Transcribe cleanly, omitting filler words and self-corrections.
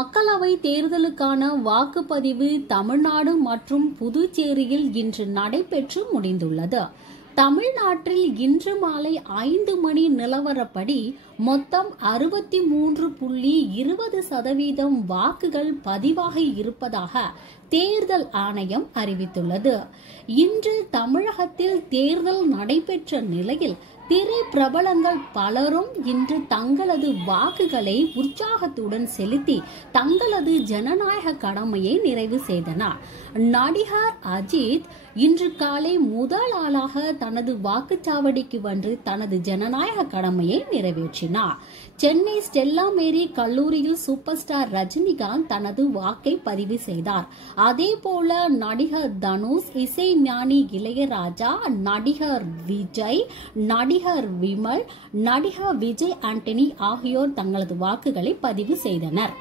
மக்களவை தேர்தலுக்கான வாக்குப்பதிவு தமிழ்நாடு மற்றும் புதுச்சேரியில் இன்று நடைபெற்று முடிந்துள்ளது. தமிழ்நாட்டில் இன்று மாலை 5 மணி நிலவரப்படி மொத்தம் 63.20% வாக்குகள் பதிவாகி இருப்பதாக தேர்தல் ஆணையம் அறிவித்துள்ளது. இன்று தமிழகத்தில் தேர்தல் நடைபெற்ற நிலையில் திரை பிரபலங்கள் பலரும் இன்று தங்களது வாக்குகளை உற்சாகத்துடன் செலுத்தி தங்களது ஜனநாயக கடமையை நிறைவு செய்தனர். நடிகர் அஜித் இன்று காலை முதல் ஆளாக தனது வாக்குச்சாவடிக்கு வந்து தனது ஜனநாயக கடமையை நிறைவேற்றினார். சென்னை ஸ்டெல்லா மேரி கல்லூரியில் சூப்பர் ஸ்டார் ரஜினிகாந்த் தனது வாக்கை பதிவு செய்தார். அதேபோல நடிகர் தனுஷ், இசைஞானி இளையராஜா, நடிகர் விஜய், நடிகர் விமல், நடிகர் விஜய் ஆண்டனி ஆகியோர் தங்களது வாக்குகளை பதிவு செய்தனர்.